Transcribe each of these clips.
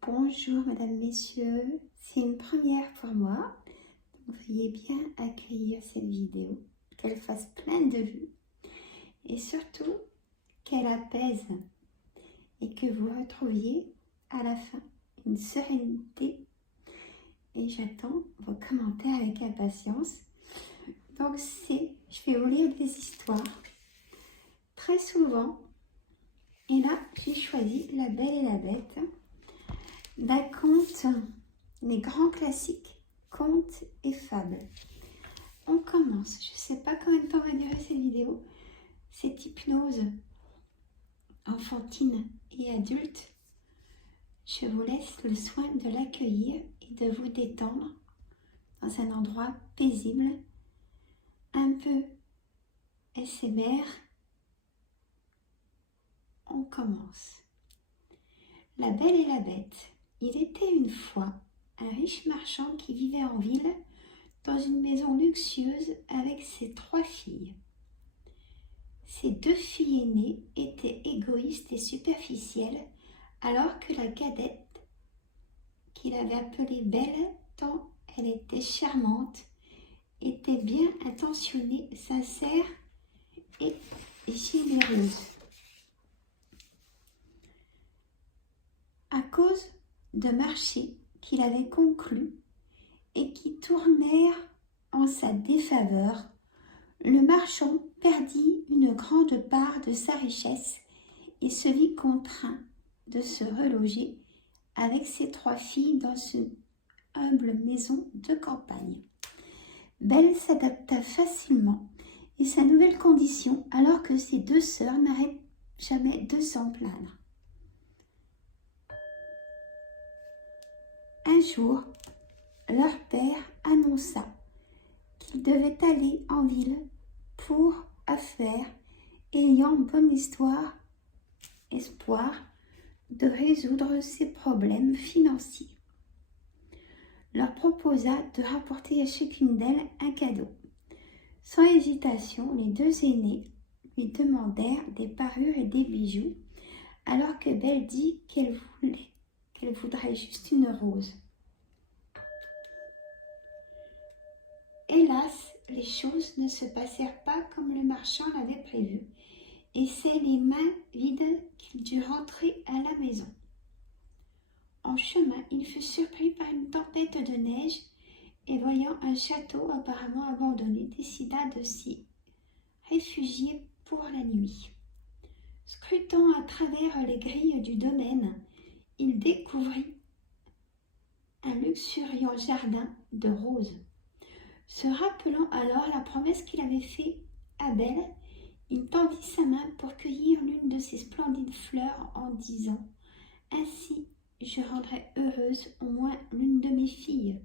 Bonjour mesdames, messieurs, c'est une première pour moi. Donc, veuillez bien accueillir cette vidéo, qu'elle fasse plein de vues et surtout qu'elle apaise et que vous retrouviez à la fin une sérénité. Et j'attends vos commentaires avec impatience. Donc je vais vous lire des histoires très souvent. Et là, j'ai choisi La Belle et la Bête d'un conte, les grands classiques, contes et fables. On commence. Je ne sais pas combien de temps va durer cette vidéo. Cette hypnose enfantine et adulte. Je vous laisse le soin de l'accueillir et de vous détendre dans un endroit paisible, un peu ASMR. On commence. La Belle et la Bête. Il était une fois un riche marchand qui vivait en ville dans une maison luxueuse avec ses 3 filles. Ses 2 filles aînées étaient égoïstes et superficielles, alors que la cadette, qu'il avait appelée Belle tant elle était charmante, était bien intentionnée, sincère et généreuse. À cause de marchés qu'il avait conclus et qui tournèrent en sa défaveur, le marchand perdit une grande part de sa richesse et se vit contraint de se reloger avec ses 3 filles dans une humble maison de campagne. Belle s'adapta facilement à sa nouvelle condition alors que ses 2 sœurs n'arrêtent jamais de s'en plaindre. Un jour, leur père annonça qu'il devait aller en ville pour affaires, ayant bon espoir de résoudre ses problèmes financiers. Leur proposa de rapporter à chacune d'elles un cadeau. Sans hésitation, les 2 aînées lui demandèrent des parures et des bijoux, alors que Belle dit qu'elle voudrait juste une rose. Hélas, les choses ne se passèrent pas comme le marchand l'avait prévu, et c'est les mains vides qu'il dut rentrer à la maison. En chemin, il fut surpris par une tempête de neige et voyant un château apparemment abandonné, décida de s'y réfugier pour la nuit. Scrutant à travers les grilles du domaine, il découvrit un luxuriant jardin de roses. Se rappelant alors la promesse qu'il avait faite à Belle, il tendit sa main pour cueillir l'une de ces splendides fleurs en disant « Ainsi, je rendrai heureuse au moins l'une de mes filles. »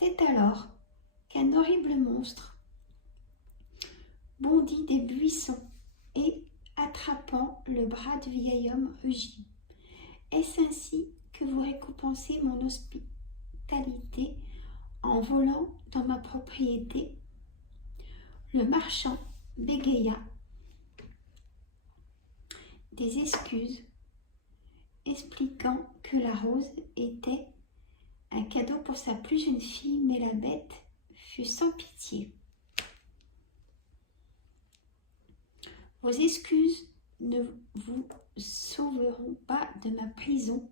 C'est alors qu'un horrible monstre bondit des buissons et, attrapant le bras du vieil homme, rugit. « Est-ce ainsi que vous récompensez mon hospitalité en volant dans ma propriété ?» Le marchand bégaya des excuses, expliquant que la rose était un cadeau pour sa plus jeune fille, mais la bête fut sans pitié. « Vos excuses ne vous sauveront pas de ma prison,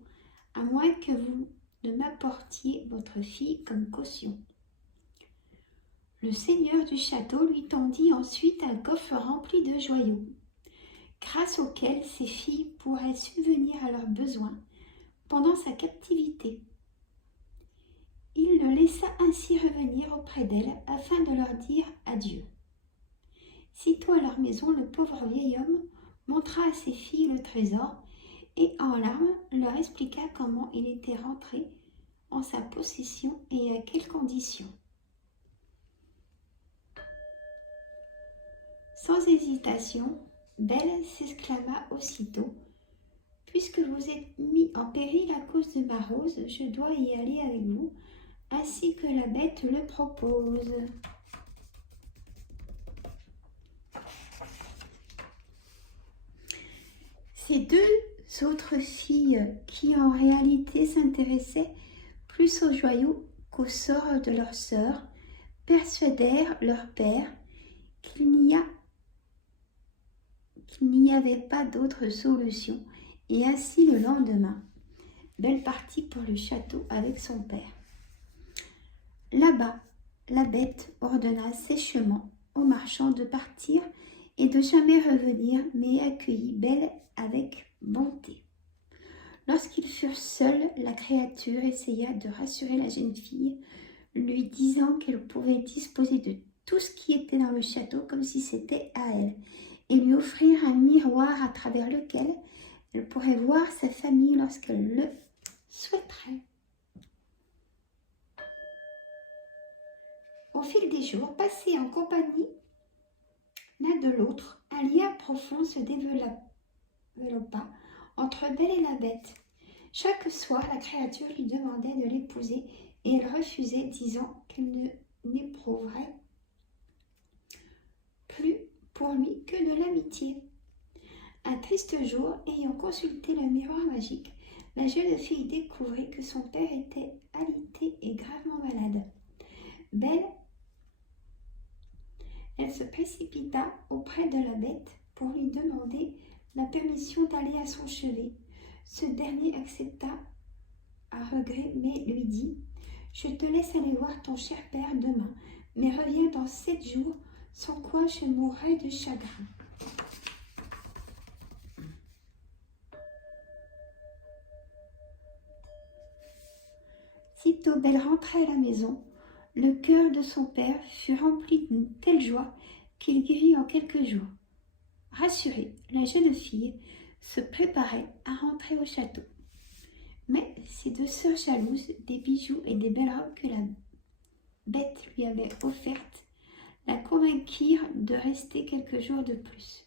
à moins que vous ne m'apportiez votre fille comme caution. » Le seigneur du château lui tendit ensuite un coffre rempli de joyaux, grâce auxquels ses filles pourraient subvenir à leurs besoins pendant sa captivité. Il le laissa ainsi revenir auprès d'elles afin de leur dire adieu. Sitôt à leur maison, le pauvre vieil homme montra à ses filles le trésor et en larmes leur expliqua comment il était rentré en sa possession et à quelles conditions. Sans hésitation, Belle s'exclama aussitôt « Puisque vous êtes mis en péril à cause de ma rose, je dois y aller avec vous, ainsi que la bête le propose. » Ces deux autres filles, qui en réalité s'intéressaient plus aux joyaux qu'au sort de leur sœur, persuadèrent leur père qu'il n'y avait pas d'autre solution, et ainsi le lendemain, Belle partit pour le château avec son père. Là-bas, la bête ordonna sèchement au marchand de partir et de jamais revenir, mais accueillit Belle avec bonté. Lorsqu'ils furent seuls, la créature essaya de rassurer la jeune fille, lui disant qu'elle pouvait disposer de tout ce qui était dans le château comme si c'était à elle, et lui offrir un miroir à travers lequel elle pourrait voir sa famille lorsqu'elle le souhaiterait. Au fil des jours passés en compagnie l'un de l'autre, un lien profond se développa entre Belle et la bête. Chaque soir, la créature lui demandait de l'épouser et elle refusait, disant qu'elle n'éprouverait plus pour lui que de l'amitié. Un triste jour, ayant consulté le miroir magique, la jeune fille découvrit que son père était alité et gravement malade. Belle, elle se précipita auprès de la bête pour lui demander la permission d'aller à son chevet. Ce dernier accepta à regret, mais lui dit « Je te laisse aller voir ton cher père demain, mais reviens dans 7 jours, sans quoi je mourrai de chagrin. » Sitôt Belle rentrait à la maison, le cœur de son père fut rempli d'une telle joie qu'il guérit en quelques jours. Rassurée, la jeune fille se préparait à rentrer au château. Mais ses deux sœurs jalouses des bijoux et des belles robes que la bête lui avait offertes la convainquirent de rester quelques jours de plus.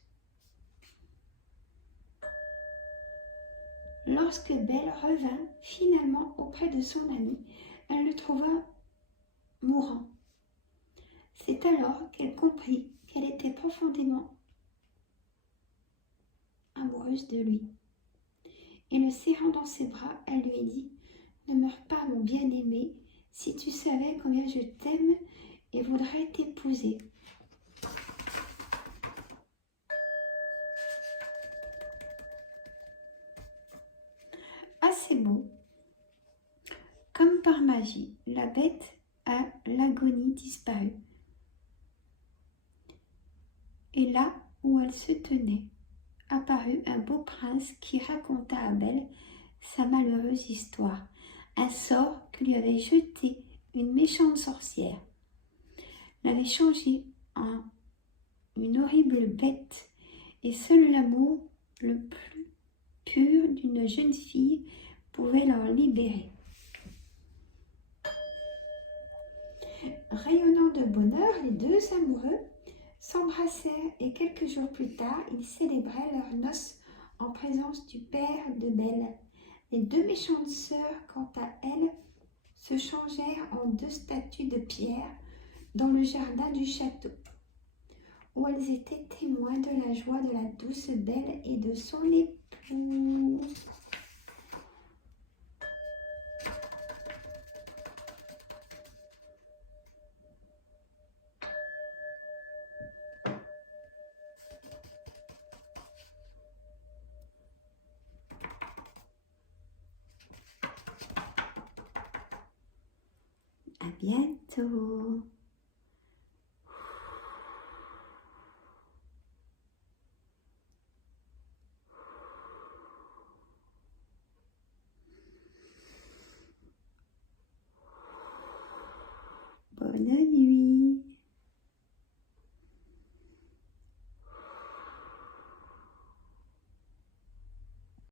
Lorsque Belle revint finalement auprès de son amie, elle le trouva mourant. C'est alors qu'elle comprit qu'elle était profondément amoureuse de lui. Et le serrant dans ses bras, elle lui dit « Ne meurs pas, mon bien-aimé, si tu savais combien je t'aime et voudrais t'épouser. » À ces mots, comme par magie, la bête à l'agonie disparut. Et là où elle se tenait, apparut un beau prince qui raconta à Belle sa malheureuse histoire, un sort que lui avait jeté une méchante sorcière. L'avait changée en une horrible bête, et seul l'amour le plus pur d'une jeune fille pouvait l'en libérer. Rayonnant de bonheur, les deux amoureux s'embrassèrent et quelques jours plus tard, ils célébraient leurs noces en présence du père de Belle. Les deux méchantes sœurs, quant à elles, se changèrent en 2 statues de pierre dans le jardin du château, où elles étaient témoins de la joie de la douce Belle et de son époux. À bientôt.